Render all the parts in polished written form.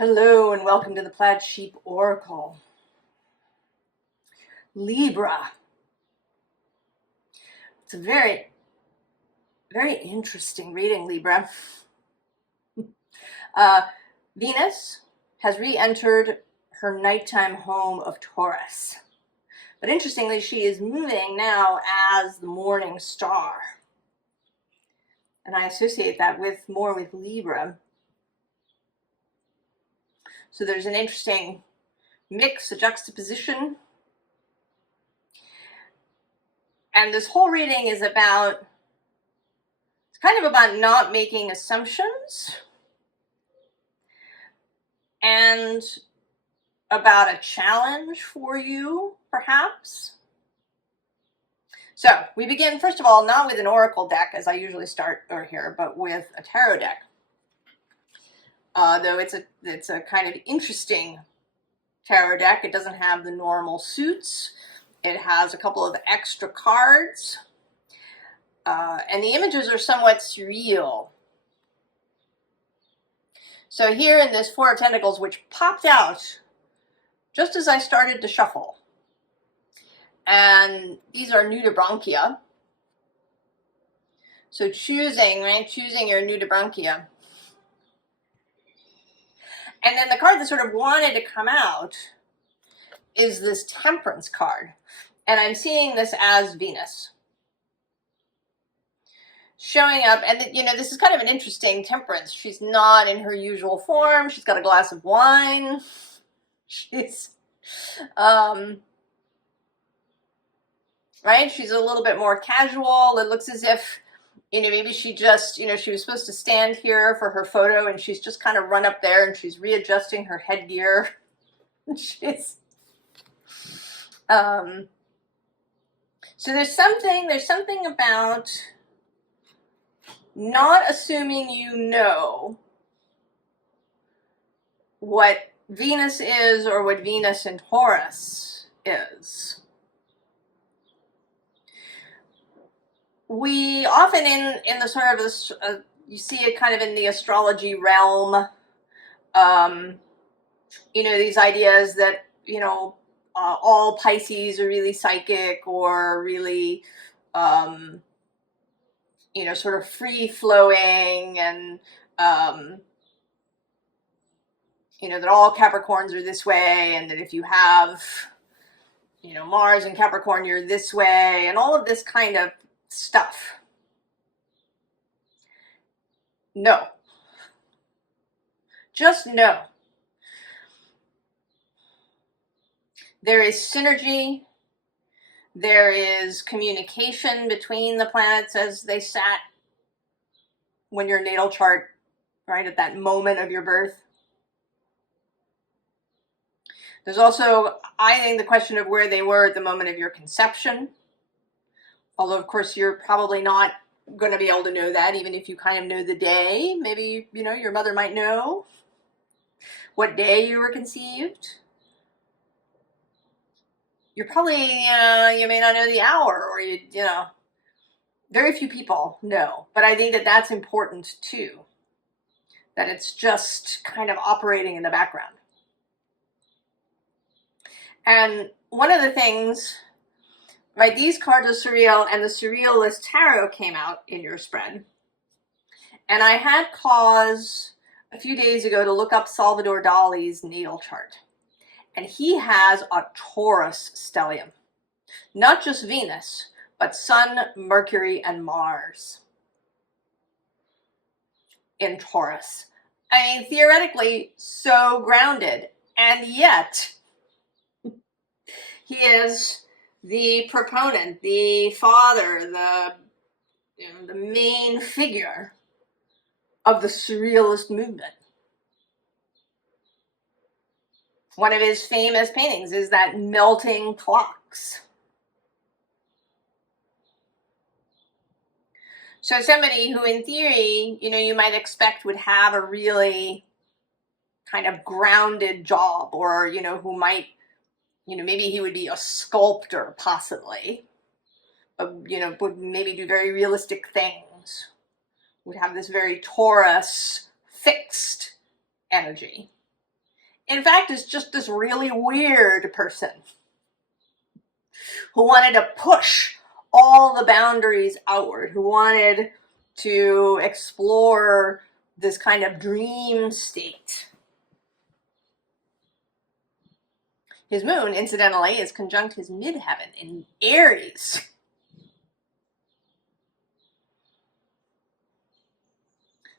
Hello and welcome to the Plaid Sheep Oracle. Libra. It's a very interesting reading, Libra. Venus has re-entered her nighttime home of Taurus. But interestingly, she is moving now as the morning star. And I associate that more with Libra. So there's an interesting mix, a juxtaposition. And this whole reading is it's kind of about not making assumptions and about a challenge for you, perhaps. So we begin, first of all, not with an oracle deck, as I usually start here, but with a tarot deck. Though it's a kind of interesting tarot deck. It doesn't have the normal suits. It has a couple of extra cards. And the images are somewhat surreal. So here in this Four of Pentacles, which popped out just as I started to shuffle. And these are nudibranchia. So choosing your nudibranchia. And then the card that sort of wanted to come out is this Temperance card. And I'm seeing this as Venus showing up. And, this is kind of an interesting Temperance. She's not in her usual form. She's got a glass of wine. She's, right? She's a little bit more casual. It looks as if, maybe she just, she was supposed to stand here for her photo and she's just kind of run up there and she's readjusting her headgear. She's, so there's something about not assuming you know what Venus is or what Venus in Taurus is. We often in the sort of this, you see it kind of in the astrology realm, these ideas that, all Pisces are really psychic or really, sort of free-flowing and, that all Capricorns are this way and that if you have, Mars and Capricorn, you're this way and all of this kind of stuff. No. Just no. There is synergy. There is communication between the planets as they sat when your natal chart, right, at that moment of your birth. There's also, I think, the question of where they were at the moment of your conception. Although, of course, you're probably not going to be able to know that, even if you kind of know the day. Maybe, your mother might know what day you were conceived. You're probably, you may not know the hour, or, very few people know. But I think that that's important, too. That it's just kind of operating in the background. And one of the things, right, these cards are surreal, and the Surrealist Tarot came out in your spread. And I had cause a few days ago to look up Salvador Dali's natal chart. And he has a Taurus stellium. Not just Venus, but Sun, Mercury, and Mars in Taurus. I mean, theoretically, so grounded. And yet, he is the proponent, the father, the main figure of the Surrealist movement. One of his famous paintings is that melting clocks. So somebody who in theory, you might expect would have a really kind of grounded job, or, who might, maybe he would be a sculptor possibly, but, would maybe do very realistic things, would have this very Taurus fixed energy. in fact, is just this really weird person who wanted to push all the boundaries outward, who wanted to explore this kind of dream state. His moon, incidentally, is conjunct his midheaven in Aries.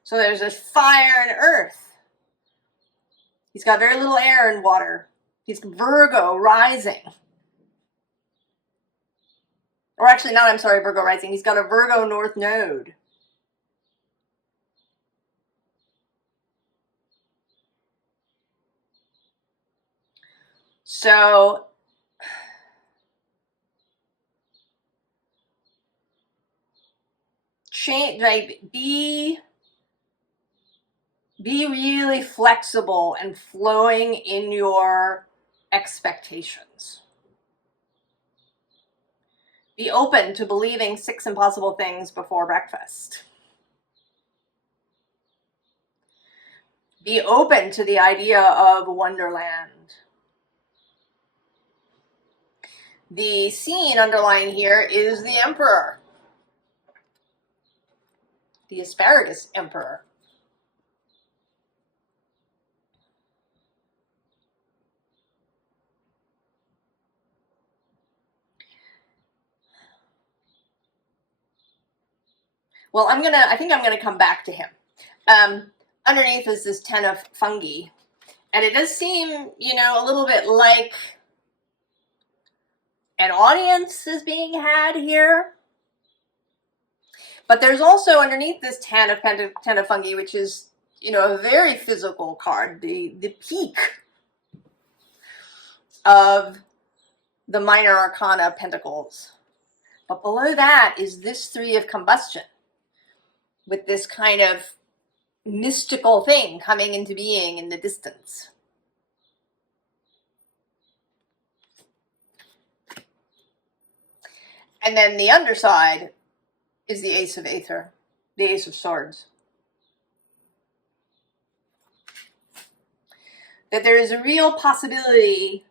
So there's this fire and earth. He's got very little air and water. He's Virgo rising. Or actually, not, I'm sorry, Virgo rising. He's got a Virgo North Node. So change, like, be really flexible and flowing in your expectations. Be open to believing 6 impossible things before breakfast. Be open to the idea of Wonderland. The scene underlying here is the Emperor, the Asparagus Emperor. Well, I think I'm gonna come back to him. Underneath is this 10 of fungi. And it does seem, you know, a little bit like an audience is being had here. But there's also underneath this 10 of fungi, which is, you know, a very physical card, the peak of the minor arcana of pentacles. But below that is this 3 of combustion, with this kind of mystical thing coming into being in the distance. And then the underside is the Ace of Aether, the Ace of Swords. That there is a real possibility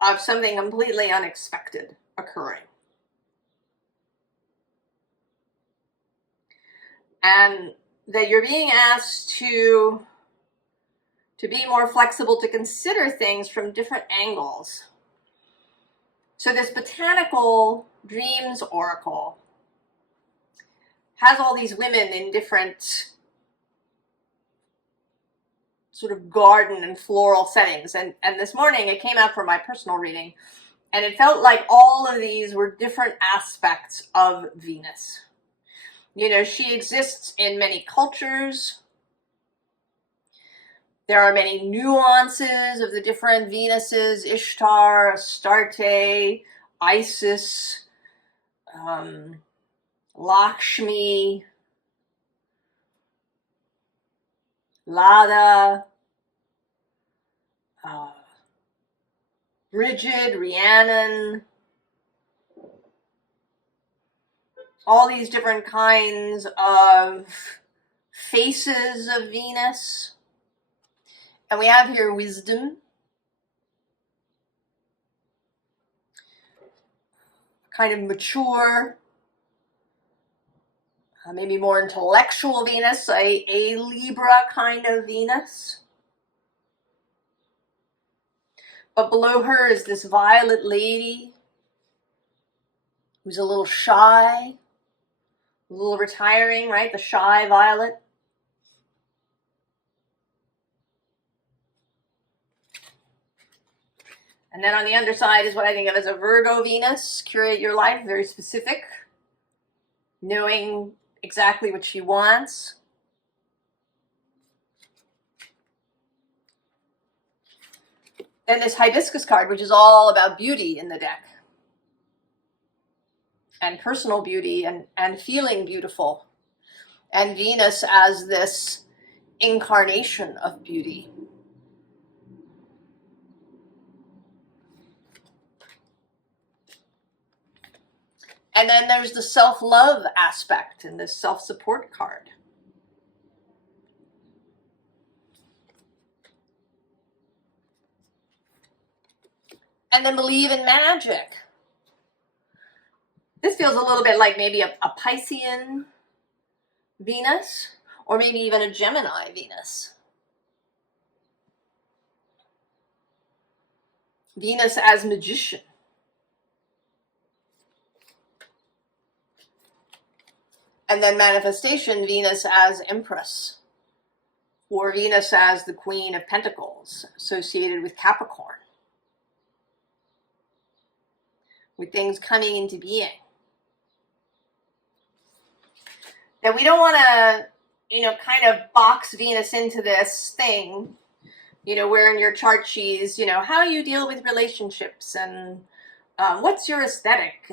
of something completely unexpected occurring. And that you're being asked to be more flexible, to consider things from different angles. So this Botanical Dreams Oracle has all these women in different sort of garden and floral settings. And this morning it came out for my personal reading, and it felt like all of these were different aspects of Venus. You know, she exists in many cultures. There are many nuances of the different Venuses: Ishtar, Astarte, Isis, Lakshmi, Lada, Bridget, Rhiannon, all these different kinds of faces of Venus. And we have here wisdom, kind of mature, maybe more intellectual Venus, a Libra kind of Venus. But below her is this violet lady who's a little shy, a little retiring, right? The shy violet. And then on the underside is what I think of as a Virgo Venus. Curate your life, very specific, knowing exactly what she wants. Then this hibiscus card, which is all about beauty in the deck. And personal beauty and feeling beautiful. And Venus as this incarnation of beauty. And then there's the self-love aspect in this self-support card. And then believe in magic. This feels a little bit like maybe a Piscean Venus, or maybe even a Gemini Venus. Venus as magician. And then manifestation, Venus as Empress, or Venus as the Queen of Pentacles, associated with Capricorn, with things coming into being. Now, we don't want to, kind of box Venus into this thing, where in your chart she's, how you deal with relationships and what's your aesthetic,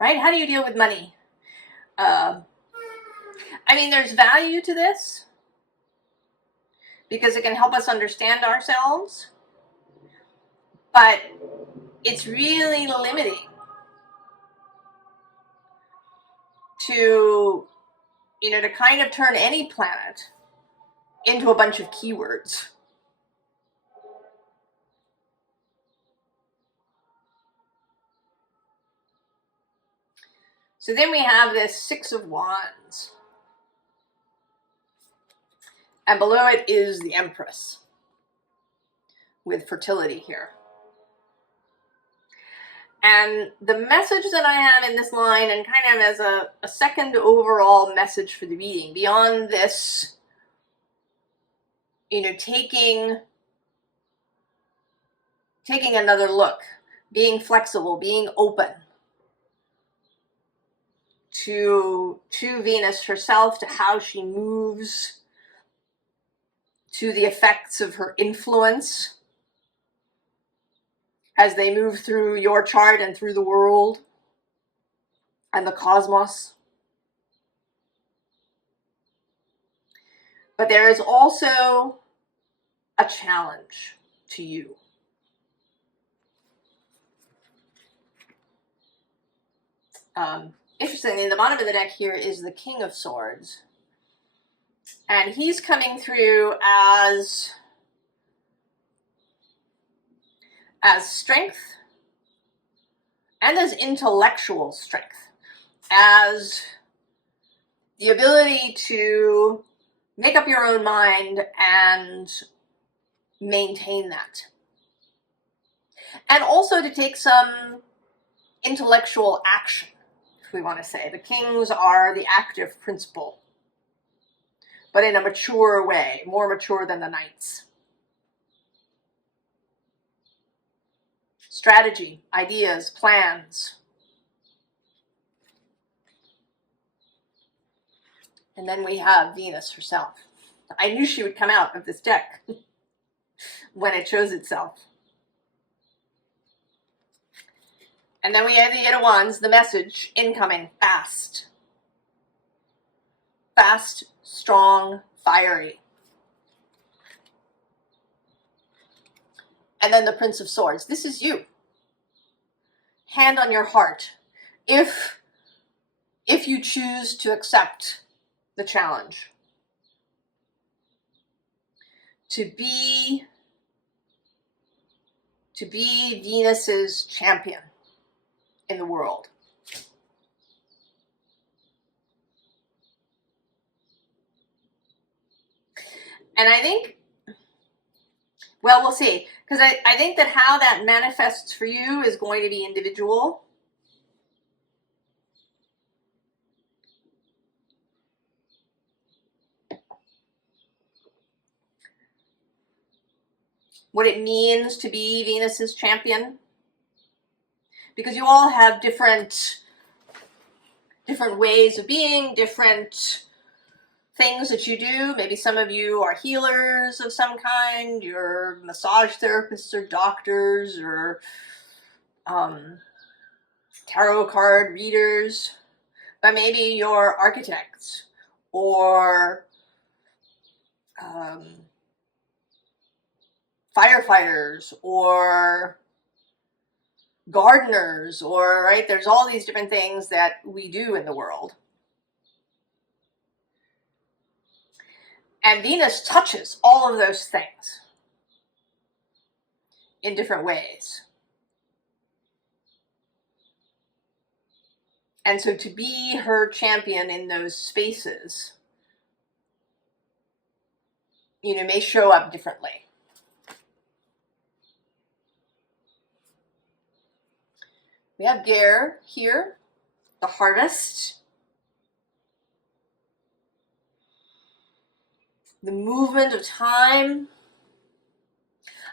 right? How do you deal with money? There's value to this because it can help us understand ourselves, but it's really limiting to, to kind of turn any planet into a bunch of keywords. So then we have this Six of Wands. And below it is the Empress with fertility here. And the message that I have in this line, and kind of as a second overall message for the reading, beyond this, taking another look, being flexible, being open to Venus herself, to how she moves, to the effects of her influence as they move through your chart and through the world and the cosmos. But there is also a challenge to you. Interestingly, the bottom of the deck here is the King of Swords. And he's coming through as strength and as intellectual strength, as the ability to make up your own mind and maintain that. And also to take some intellectual action, if we want to say. The kings are the active principle, but in a mature way, more mature than the knights. Strategy, ideas, plans. And then we have Venus herself. I knew she would come out of this deck when it shows itself. And then we have the Eight of Wands, the message incoming, fast. Fast, strong, fiery. And then the Prince of Swords. This is you. Hand on your heart. If you choose to accept the challenge, to be Venus's champion in the world. And I think, well, we'll see. Because I think that how that manifests for you is going to be individual. What it means to be Venus's champion. Because you all have different ways of being, different things that you do. Maybe some of you are healers of some kind. You're massage therapists or doctors or tarot card readers. But maybe you're architects or firefighters or gardeners, or, right, there's all these different things that we do in the world. And Venus touches all of those things. in different ways. And so to be her champion in those spaces, you know, may show up differently. We have Ger here, the harvest, the movement of time.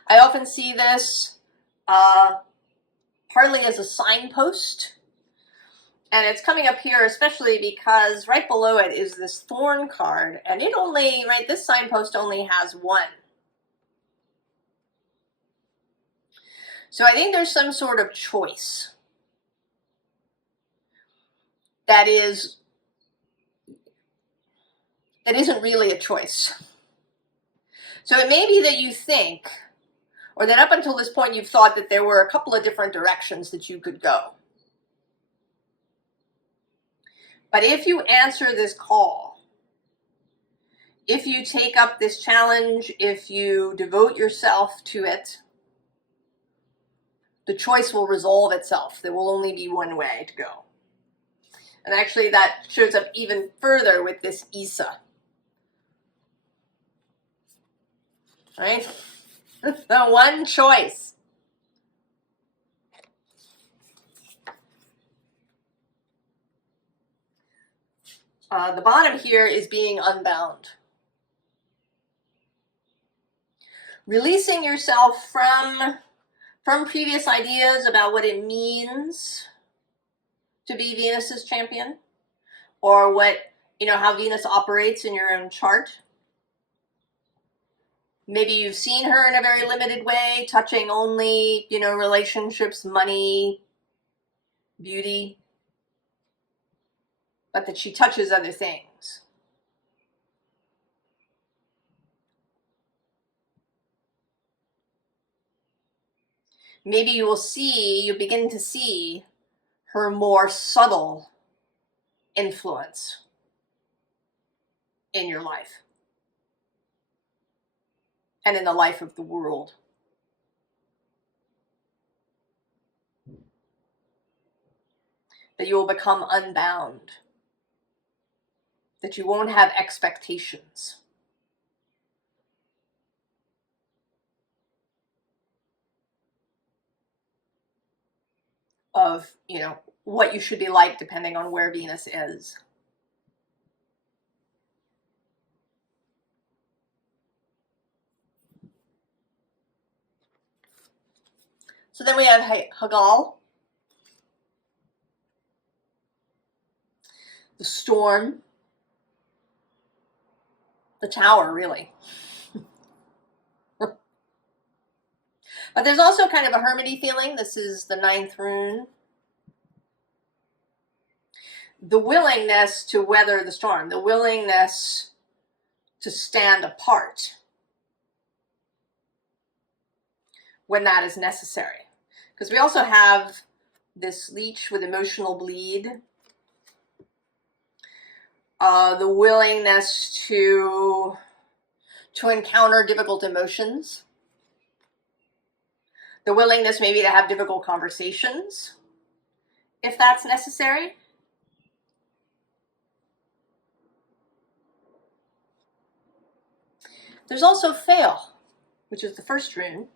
I often see this partly as a signpost, and it's coming up here especially because right below it is this thorn card, and it only, right, this signpost only has one. So I think there's some sort of choice that isn't really a choice. So it may be that you think, or that up until this point you've thought that there were a couple of different directions that you could go. But if you answer this call, if you take up this challenge, if you devote yourself to it, the choice will resolve itself. There will only be one way to go. And actually that shows up even further with this Isa. Right? The one choice. The bottom here is being unbound. Releasing yourself from previous ideas about what it means to be Venus's champion, or what, you know, how Venus operates in your own chart. Maybe you've seen her in a very limited way, touching only, you know, relationships, money, beauty, but that she touches other things. Maybe you begin to see her more subtle influence in your life and in the life of the world. That you will become unbound. That you won't have expectations. Of, you know, what you should be like depending on where Venus is. So then we have Hagal, the storm, the tower, really. But there's also kind of a hermity feeling. This is the 9th rune. The willingness to weather the storm, the willingness to stand apart when that is necessary. Because we also have this leech with emotional bleed. The willingness to encounter difficult emotions. The willingness maybe to have difficult conversations, if that's necessary. There's also fail, which is the 1st rune.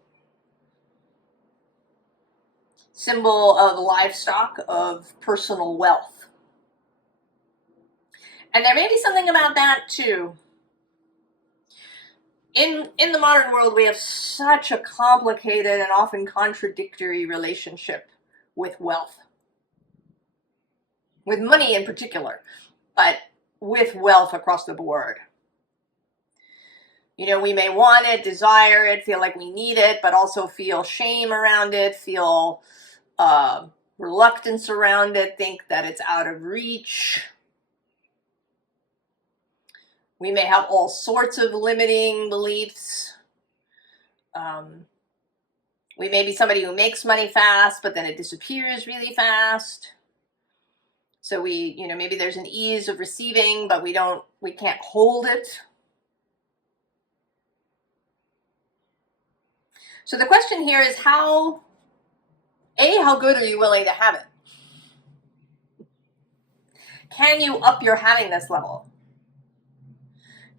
Symbol of livestock, of personal wealth. And there may be something about that too. In the modern world, we have such a complicated and often contradictory relationship with wealth. With money in particular, but with wealth across the board. You know, we may want it, desire it, feel like we need it, but also feel shame around it, feel reluctance around it, think that it's out of reach. We may have all sorts of limiting beliefs. We may be somebody who makes money fast, but then it disappears really fast. So we, you know, maybe there's an ease of receiving, but we can't hold it. So the question here is how good are you willing to have it? Can you up your happiness level?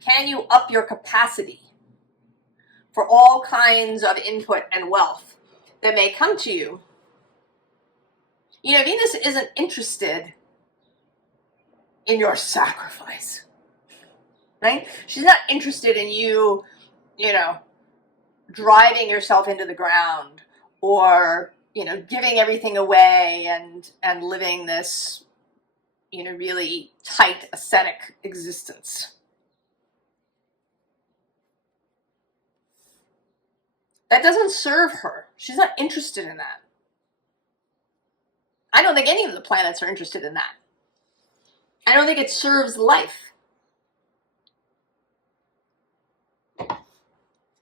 Can you up your capacity for all kinds of input and wealth that may come to you? You know, Venus isn't interested in your sacrifice, right? She's not interested in you, you know, driving yourself into the ground or, you know, giving everything away and living this, you know, really tight ascetic existence. That doesn't serve her. She's not interested in that. I don't think any of the planets are interested in that. I don't think it serves life.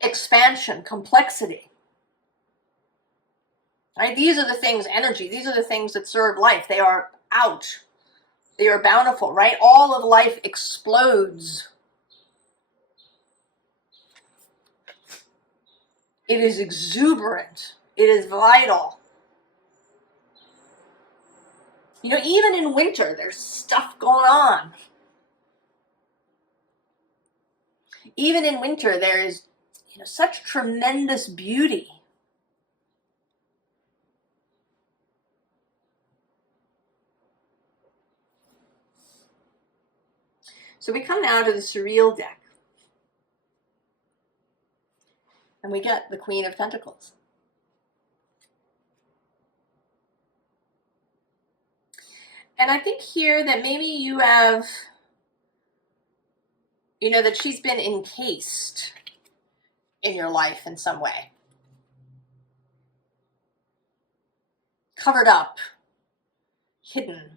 Expansion, complexity. Right? These are the things, energy, these are the things that serve life. They are out. They are bountiful, right? All of life explodes. It is exuberant. It is vital. You know, even in winter, there's stuff going on. Even in winter, there is, you know, such tremendous beauty. So we come now to the Surreal deck. And we get the Queen of Pentacles. And I think here that maybe you have, you know, that she's been encased in your life in some way. Covered up, hidden.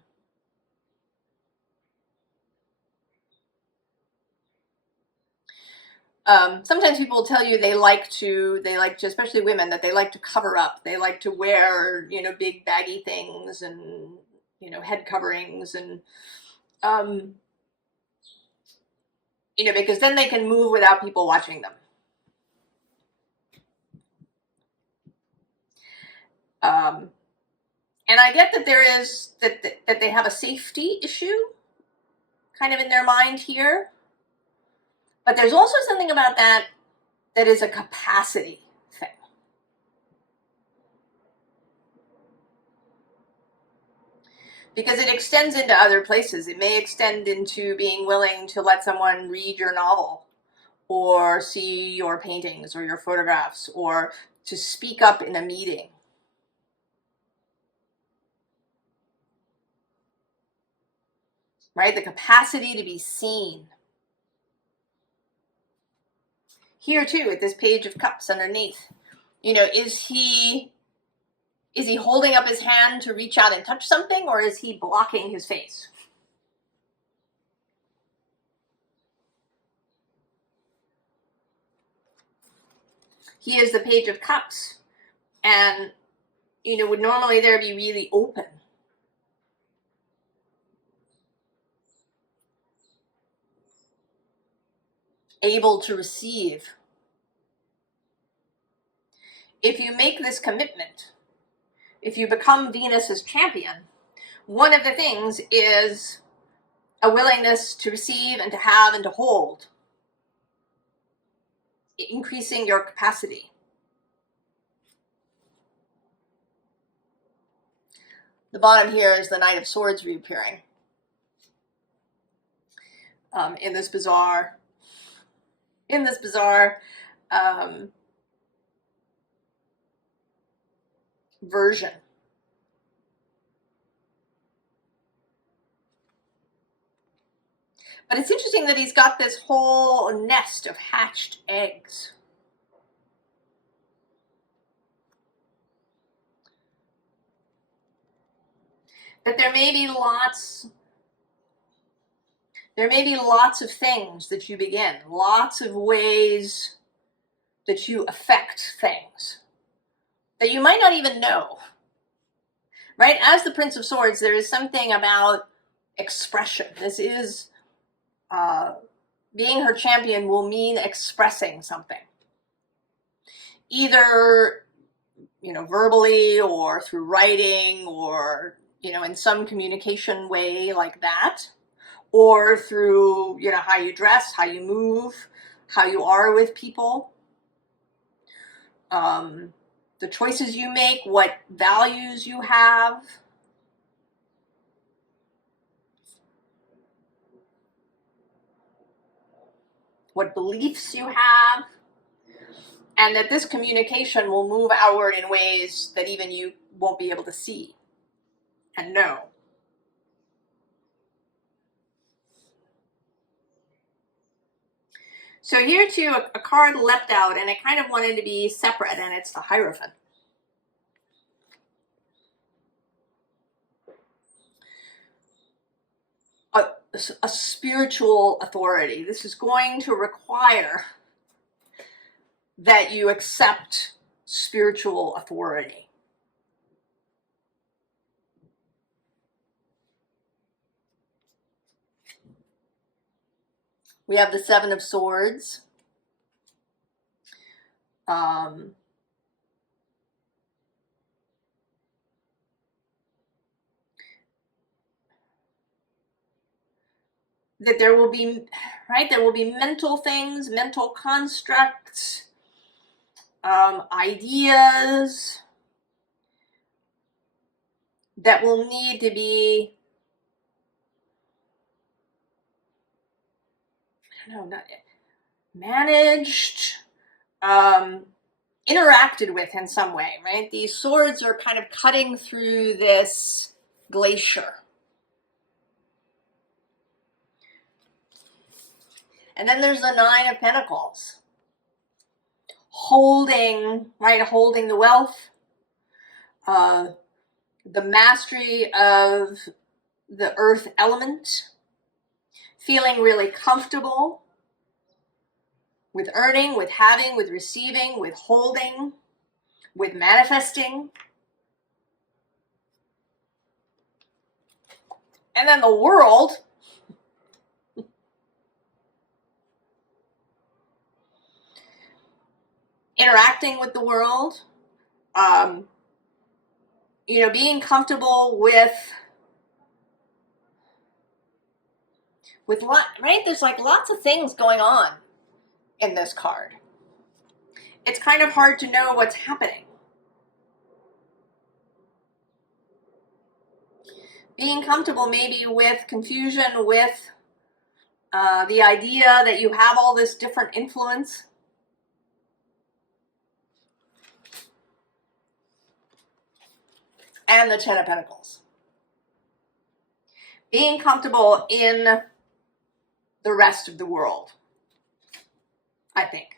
Sometimes people will tell you they like to, especially women, that they like to cover up. They like to wear, you know, big baggy things and, you know, head coverings and, you know, because then they can move without people watching them. And I get that there is, that they have a safety issue kind of in their mind here. But there's also something about that is a capacity thing. Because it extends into other places. It may extend into being willing to let someone read your novel or see your paintings or your photographs or to speak up in a meeting. Right? The capacity to be seen. Here too, at this Page of Cups underneath, you know, is he holding up his hand to reach out and touch something, or is he blocking his face? He is the Page of Cups, and, you know, would normally there be really open. Able to receive. If you make this commitment, if you become Venus's champion, one of the things is a willingness to receive and to have and to hold, increasing your capacity. The bottom here is the Knight of Swords reappearing in this bizarre version. But it's interesting that he's got this whole nest of hatched eggs. That there may be lots of things that you begin, lots of ways that you affect things that you might not even know. Right? As the Prince of Swords, there is something about expression. This is, being her champion will mean expressing something. either, verbally or through writing or, in some communication way like that, or through, how you dress, how you move, how you are with people, the choices you make, what values you have. What beliefs you have, and that this communication will move outward in ways that even you won't be able to see and know. So here too, a card leapt out, and it kind of wanted to be separate, and it's the Hierophant. A spiritual authority. This is going to require that you accept spiritual authority. We have the Seven of Swords. That there will be, there will be mental things, mental constructs, ideas that will need to be, not managed, interacted with in some way, right? These swords are kind of cutting through this glacier. And then there's the Nine of Pentacles. Holding the wealth, the mastery of the earth element, feeling really comfortable with earning, with having, with receiving, with holding, with manifesting. And then the World, interacting with the world, being comfortable with there's like lots of things going on in this card. It's kind of hard to know what's happening. Being comfortable maybe with confusion, with the idea that you have all this different influence. And the Ten of Pentacles. Being comfortable in the rest of the world, I think.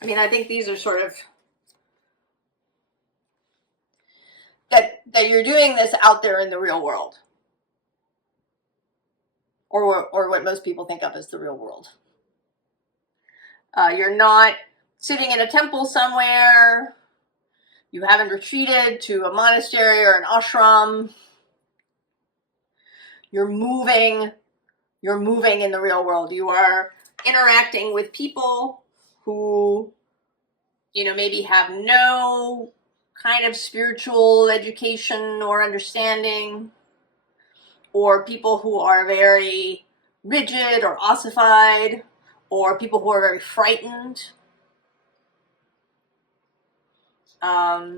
I think these are sort of, that you're doing this out there in the real world. Or what most people think of as the real world. You're not sitting in a temple somewhere. You haven't retreated to a monastery or an ashram. You're moving in the real world. You are interacting with people who, maybe have no kind of spiritual education or understanding, or people who are very rigid or ossified, or people who are very frightened,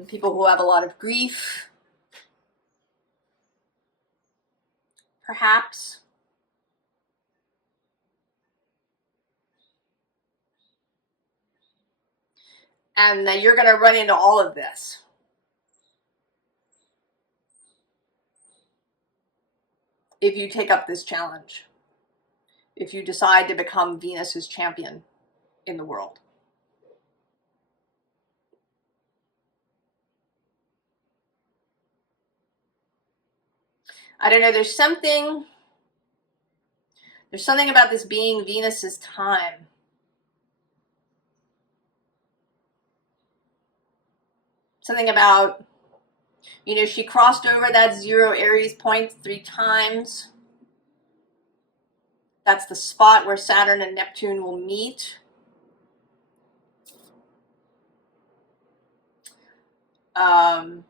people who have a lot of grief, perhaps. And that you're going to run into all of this. If you take up this challenge. If you decide to become Venus's champion in the world. I don't know, there's something about this being Venus's time. Something about, she crossed over that 0 Aries point 3 times. That's the spot where Saturn and Neptune will meet. I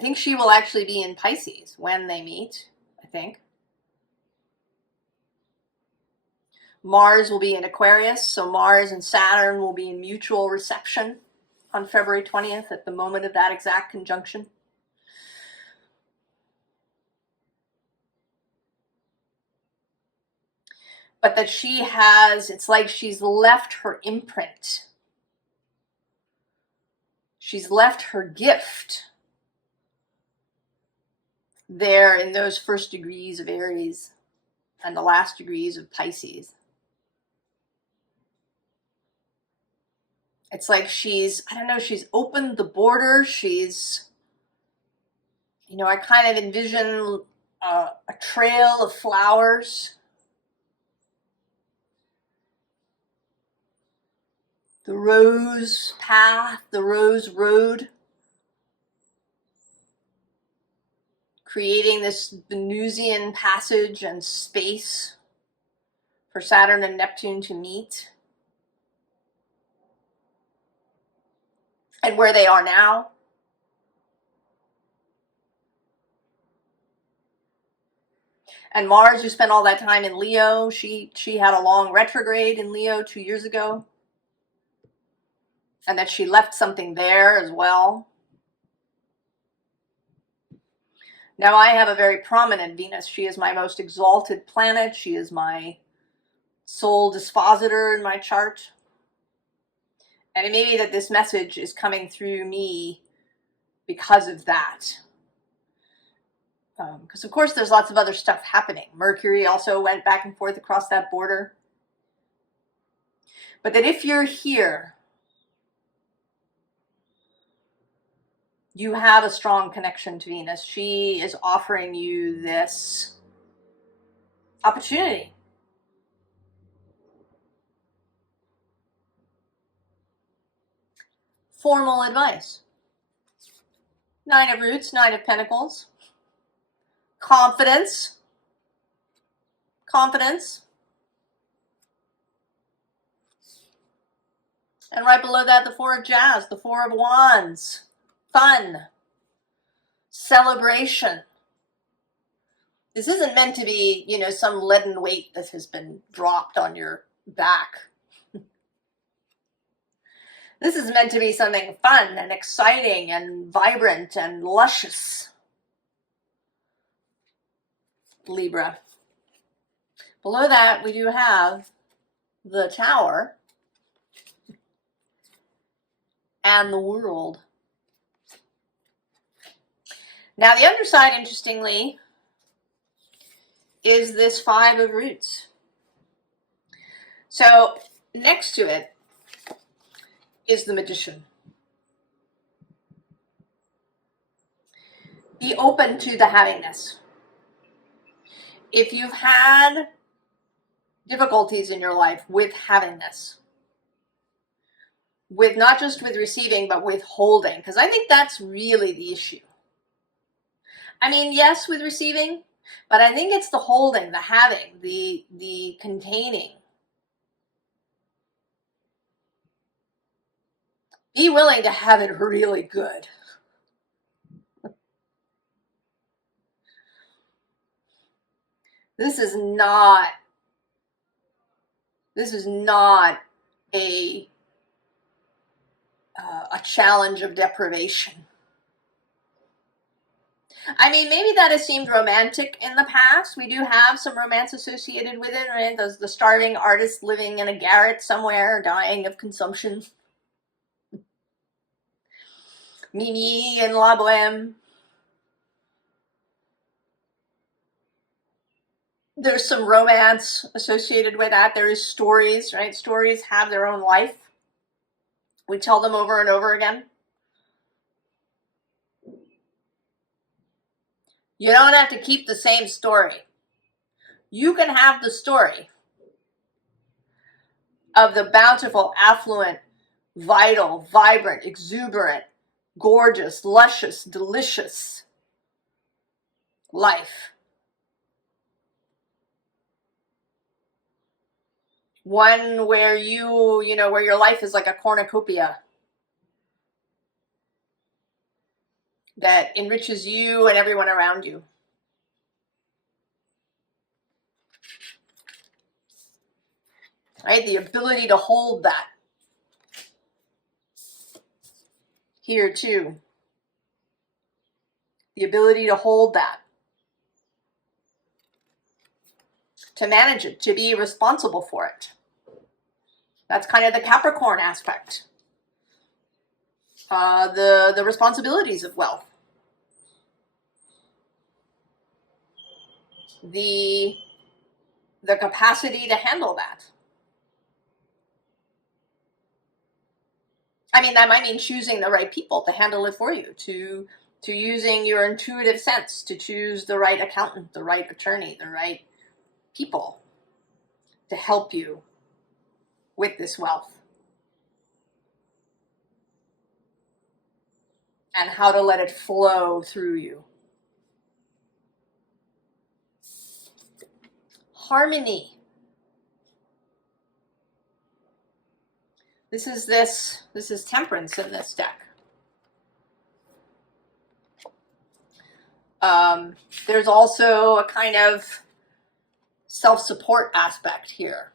think she will actually be in Pisces when they meet, I think. Mars will be in Aquarius, so Mars and Saturn will be in mutual reception on February 20th at the moment of that exact conjunction. But that she has, it's like she's left her imprint. She's left her gift there in those first degrees of Aries and the last degrees of Pisces. It's like she's, I don't know, she's opened the border. She's, you know, I kind of envision a trail of flowers. The rose path, the rose road. Creating this Venusian passage and space for Saturn and Neptune to meet. And where they are now. And Mars, who spent all that time in Leo, she had a long retrograde in Leo 2 years ago. And that she left something there as well. Now I have a very prominent Venus. She is my most exalted planet. She is my sole dispositor in my chart. And it may be that this message is coming through me because of that. Because of course there's lots of other stuff happening. Mercury also went back and forth across that border. But that if you're here, you have a strong connection to Venus. She is offering you this opportunity. Formal advice. 9 of Roots, 9 of Pentacles. Confidence. Confidence. And right below that, the 4 of Jazz, the 4 of Wands. Fun. Celebration. This isn't meant to be, you know, some leaden weight that has been dropped on your back. This is meant to be something fun and exciting and vibrant and luscious. Libra. Below that, we do have the Tower and the World. Now, the underside, interestingly, is this 5 of Roots. So, next to it is the Magician. Be open to the havingness. If you've had difficulties in your life with havingness, with not just with receiving, but with holding, because I think that's really the issue. I mean, yes, with receiving, but I think it's the holding, the having, the containing. Be willing to have it really good. This is not a challenge of deprivation. I mean, maybe that has seemed romantic in the past. We do have some romance associated with it, right? There's the starving artist living in a garret somewhere, dying of consumption. Mimi and La Boheme. There's some romance associated with that. There is stories, right? Stories have their own life. We tell them over and over again. You don't have to keep the same story. You can have the story of the bountiful, affluent, vital, vibrant, exuberant, gorgeous, luscious, delicious life. One where where your life is like a cornucopia that enriches you and everyone around you. Right? The ability to hold that. Here too. The ability to hold that. To manage it, to be responsible for it. That's kind of the Capricorn aspect. The responsibilities of wealth. The capacity to handle that. I mean, that might mean choosing the right people to handle it for you, to using your intuitive sense to choose the right accountant, the right attorney, the right people to help you with this wealth. And how to let it flow through you. Harmony. This is Temperance in this deck. There's also a kind of self-support aspect here.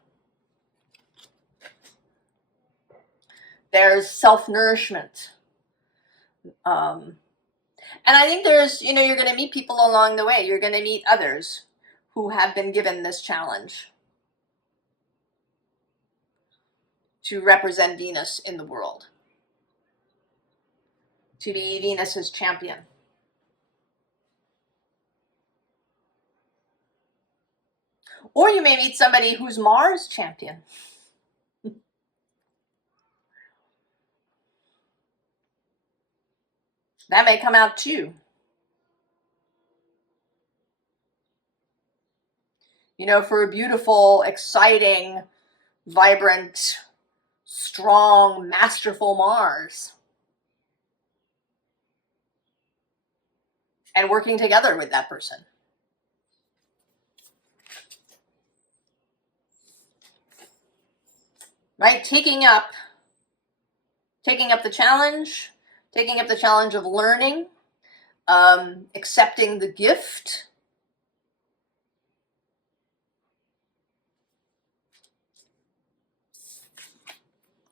There's self-nourishment. And I think there's, you're going to meet people along the way. You're going to meet others who have been given this challenge to represent Venus in the world, to be Venus's champion. Or you may meet somebody who's Mars' champion. That may come out too. For a beautiful, exciting, vibrant, strong, masterful Mars. And working together with that person. Right? Taking up the challenge, of learning, accepting the gift.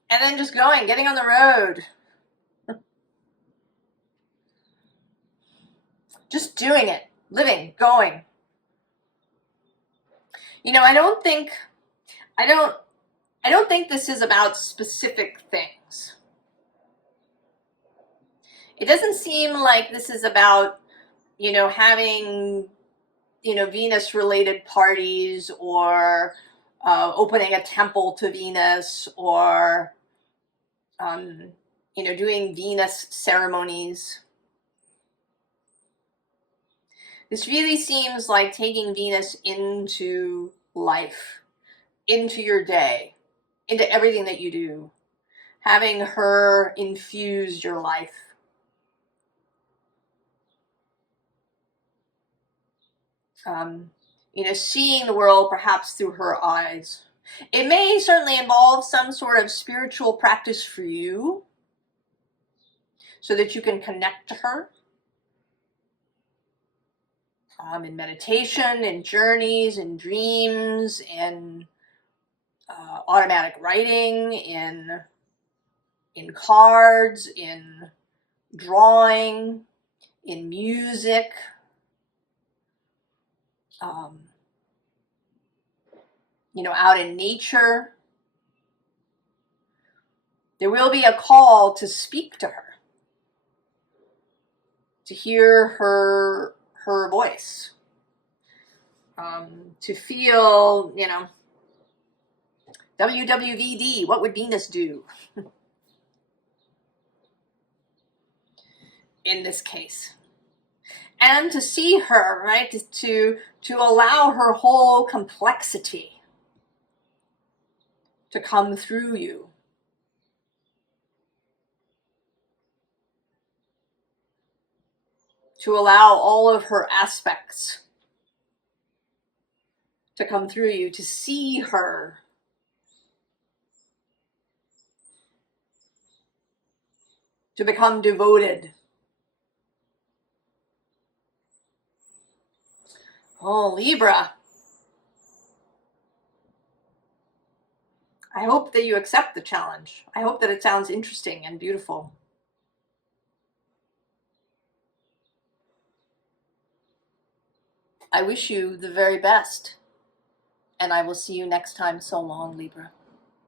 And then just getting on the road. Just doing it, living, going. I don't think this is about specific things. It doesn't seem like this is about, having, Venus-related parties or opening a temple to Venus or, doing Venus ceremonies. This really seems like taking Venus into life, into your day, into everything that you do, having her infuse your life. Seeing the world perhaps through her eyes. It may certainly involve some sort of spiritual practice for you so that you can connect to her. In meditation, in journeys, in dreams, in automatic writing, in cards, in drawing, in music. Out in nature. There will be a call to speak to her, to hear her voice, to feel, WWVD, what would Venus do in this case? And to see her, right, to allow her whole complexity to come through you. To allow all of her aspects to come through you, to see her to become devoted. Oh, Libra. I hope that you accept the challenge. I hope that it sounds interesting and beautiful. I wish you the very best, and I will see you next time. So long, Libra.